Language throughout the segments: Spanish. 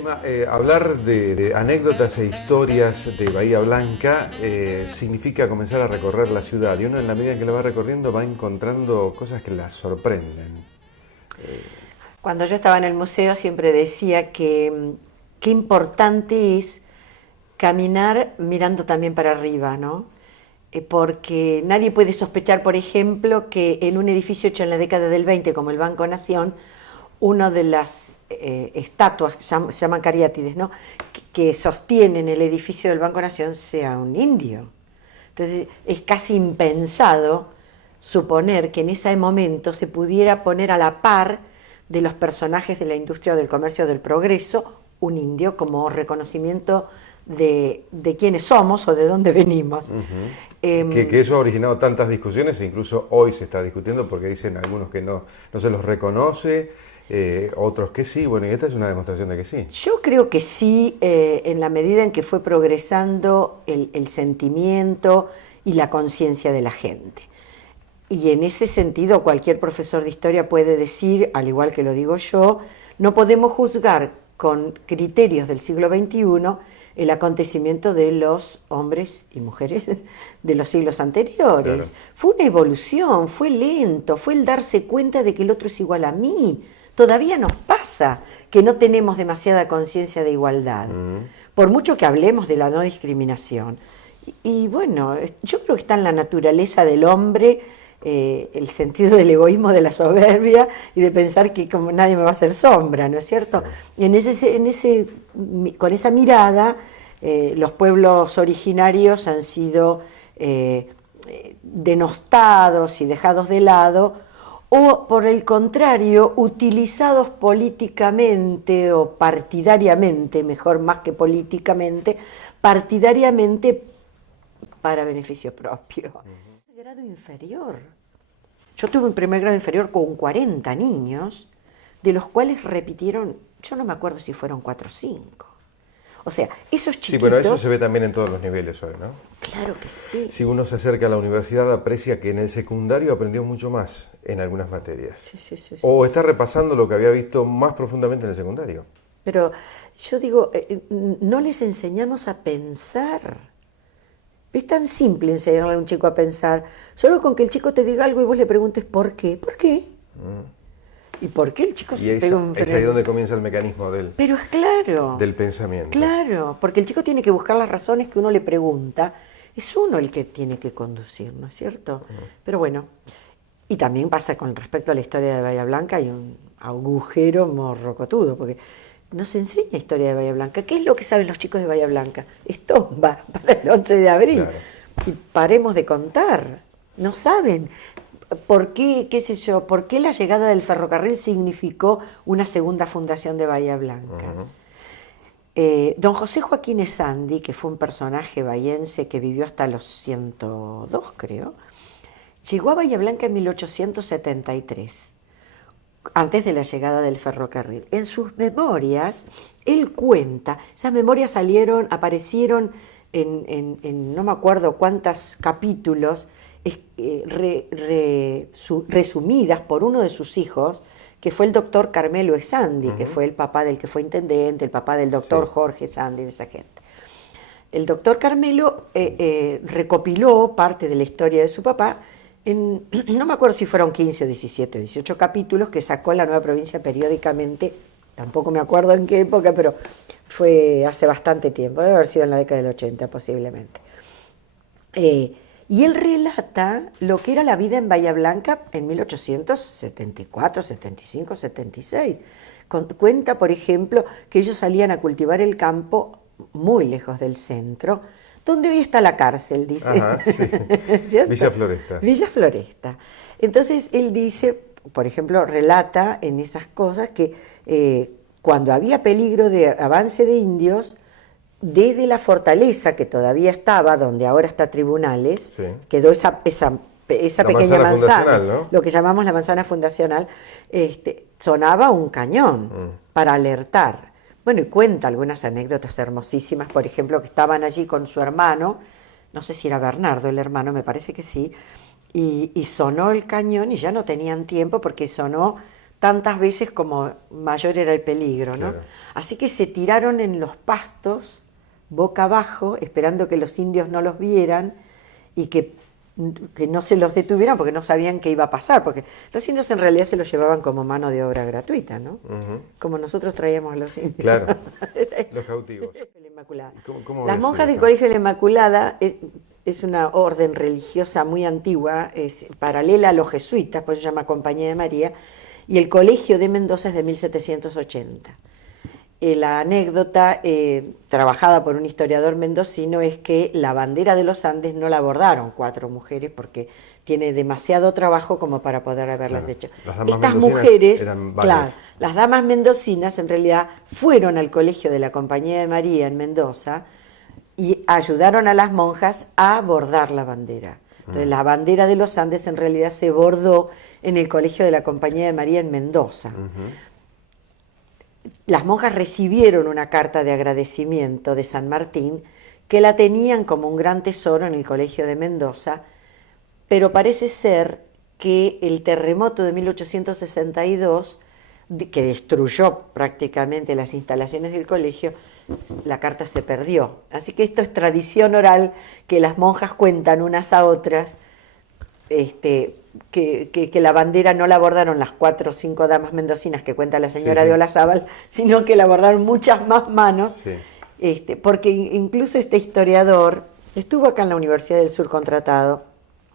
Emma, hablar de anécdotas e historias de Bahía Blanca significa comenzar a recorrer la ciudad y uno en la medida en que la va recorriendo va encontrando cosas que la sorprenden. Cuando yo estaba en el museo siempre decía que qué importante es caminar mirando también para arriba, ¿no? Porque nadie puede sospechar, por ejemplo, que en un edificio hecho en la década del 20 como el Banco Nación, una de las estatuas, se llaman cariátides, ¿no?, que sostienen el edificio del Banco Nación sea un indio. Entonces es casi impensado suponer que en ese momento se pudiera poner a la par de los personajes de la industria del comercio del progreso un indio como reconocimiento de quiénes somos o de dónde venimos. Que eso ha originado tantas discusiones e incluso hoy se está discutiendo porque dicen algunos que no se los reconoce, otros que sí. Bueno, y esta es una demostración de que sí. Yo creo que sí, en la medida en que fue progresando el sentimiento y la conciencia de la gente. Y en ese sentido cualquier profesor de historia puede decir, al igual que lo digo yo, no podemos juzgar con criterios del siglo XXI el acontecimiento de los hombres y mujeres de los siglos anteriores. Claro. Fue una evolución, fue lento, fue el darse cuenta de que el otro es igual a mí. Todavía nos pasa que no tenemos demasiada conciencia de igualdad, por mucho que hablemos de la no discriminación. Y bueno, yo creo que está en la naturaleza del hombre el sentido del egoísmo, de la soberbia y de pensar que como nadie me va a hacer sombra, ¿no es cierto? Sí. Y con esa mirada los pueblos originarios han sido denostados y dejados de lado, o por el contrario, utilizados políticamente o partidariamente, mejor más que políticamente, partidariamente para beneficio propio. Grado inferior. Yo tuve un primer grado inferior con 40 niños, de los cuales repitieron, yo no me acuerdo si fueron 4 o 5. O sea, esos chiquitos... Sí, bueno, eso se ve también en todos los niveles hoy, ¿no? Claro que sí. Si uno se acerca a la universidad, aprecia que en el secundario aprendió mucho más en algunas materias. Sí. O está repasando lo que había visto más profundamente en el secundario. Pero yo digo, no les enseñamos a pensar. Es tan simple enseñarle a un chico a pensar, solo con que el chico te diga algo y vos le preguntes ¿por qué? ¿Por qué? ¿Y por qué el chico se pega un freno? Es ahí donde comienza el mecanismo Pero es claro. Del pensamiento. Claro, porque el chico tiene que buscar las razones que uno le pregunta. Es uno el que tiene que conducir, ¿no es cierto? Pero bueno, y también pasa con respecto a la historia de Bahía Blanca, hay un agujero morrocotudo, porque no se enseña historia de Bahía Blanca. ¿Qué es lo que saben los chicos de Bahía Blanca? Esto va para el 11 de abril. Claro. Y paremos de contar. No saben por qué, qué sé yo, por qué la llegada del ferrocarril significó una segunda fundación de Bahía Blanca. Don José Joaquín Esandi, que fue un personaje bahiense que vivió hasta los 102, creo, llegó a Bahía Blanca en 1873. Antes de la llegada del ferrocarril. En sus memorias, él cuenta, esas memorias aparecieron en no me acuerdo cuántos capítulos, resumidas por uno de sus hijos, que fue el doctor Carmelo Esandi, que fue el papá del que fue intendente, el papá del doctor Jorge Esandi, de esa gente. El doctor Carmelo recopiló parte de la historia de su papá, no me acuerdo si fueron 15 o 17 o 18 capítulos que sacó La Nueva Provincia periódicamente, tampoco me acuerdo en qué época, pero fue hace bastante tiempo, debe haber sido en la década del 80 posiblemente. Y él relata lo que era la vida en Bahía Blanca en 1874, 75, 76. Cuenta, por ejemplo, que ellos salían a cultivar el campo muy lejos del centro, donde hoy está la cárcel, dice. Ajá, sí. Villa Floresta. Villa Floresta. Entonces él dice, por ejemplo, relata en esas cosas que cuando había peligro de avance de indios, desde la fortaleza que todavía estaba, donde ahora está Tribunales, quedó esa pequeña manzana, ¿no? Lo que llamamos la manzana fundacional, sonaba un cañón para alertar. Bueno, y cuenta algunas anécdotas hermosísimas, por ejemplo, que estaban allí con su hermano, no sé si era Bernardo el hermano, me parece que sí, y sonó el cañón y ya no tenían tiempo porque sonó tantas veces como mayor era el peligro, ¿no? Claro. Así que se tiraron en los pastos, boca abajo, esperando que los indios no los vieran y que no se los detuvieran porque no sabían qué iba a pasar, porque los indios en realidad se los llevaban como mano de obra gratuita, ¿no? Como nosotros traíamos a los indios. Claro, los cautivos. La Inmaculada. ¿Cómo Las ves monjas del esto? Colegio de la Inmaculada es una orden religiosa muy antigua, es paralela a los jesuitas, por eso se llama Compañía de María, y el Colegio de Mendoza es de 1780. La anécdota trabajada por un historiador mendocino es que la bandera de los Andes no la bordaron 4 mujeres porque tiene demasiado trabajo como para poder haberlas hecho. Las damas Estas mendocinas mujeres, eran varias. claro, las damas mendocinas en realidad fueron al Colegio de la Compañía de María en Mendoza y ayudaron a las monjas a bordar la bandera. Entonces la bandera de los Andes en realidad se bordó en el Colegio de la Compañía de María en Mendoza. Las monjas recibieron una carta de agradecimiento de San Martín que la tenían como un gran tesoro en el Colegio de Mendoza, pero parece ser que el terremoto de 1862, que destruyó prácticamente las instalaciones del colegio, la carta se perdió. Así que esto es tradición oral que las monjas cuentan unas a otras, que la bandera no la bordaron las 4 o 5 damas mendocinas que cuenta la señora de Olazábal, sino que la bordaron muchas más manos, porque incluso este historiador estuvo acá en la Universidad del Sur contratado.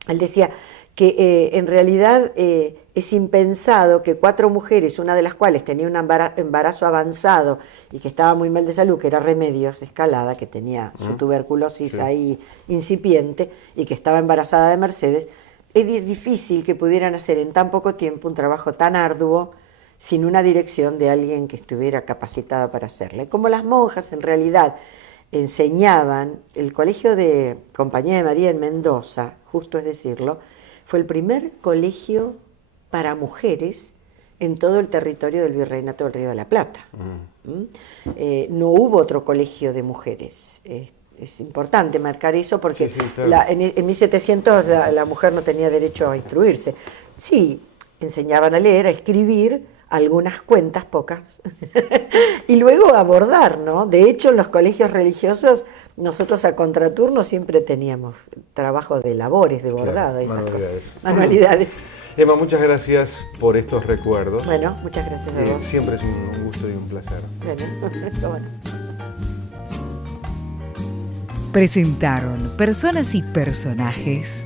Él decía que en realidad es impensado que 4 mujeres, una de las cuales tenía un embarazo avanzado y que estaba muy mal de salud, que era Remedios Escalada, que tenía su tuberculosis ahí incipiente y que estaba embarazada de Mercedes, es difícil que pudieran hacer en tan poco tiempo un trabajo tan arduo sin una dirección de alguien que estuviera capacitado para hacerlo. Y como las monjas en realidad enseñaban, el Colegio de Compañía de María en Mendoza, justo es decirlo, fue el primer colegio para mujeres en todo el territorio del Virreinato del Río de la Plata. No hubo otro colegio de mujeres. Es importante marcar eso porque claro, en 1700 la mujer no tenía derecho a instruirse. Sí, enseñaban a leer, a escribir, algunas cuentas, pocas, y luego a bordar, ¿no? De hecho, en los colegios religiosos, nosotros a contraturno siempre teníamos trabajo de labores, de bordado, claro, manualidades. Emma, muchas gracias por estos recuerdos. Bueno, muchas gracias a vos. Siempre es un gusto y un placer. Bueno. Presentaron Personas y Personajes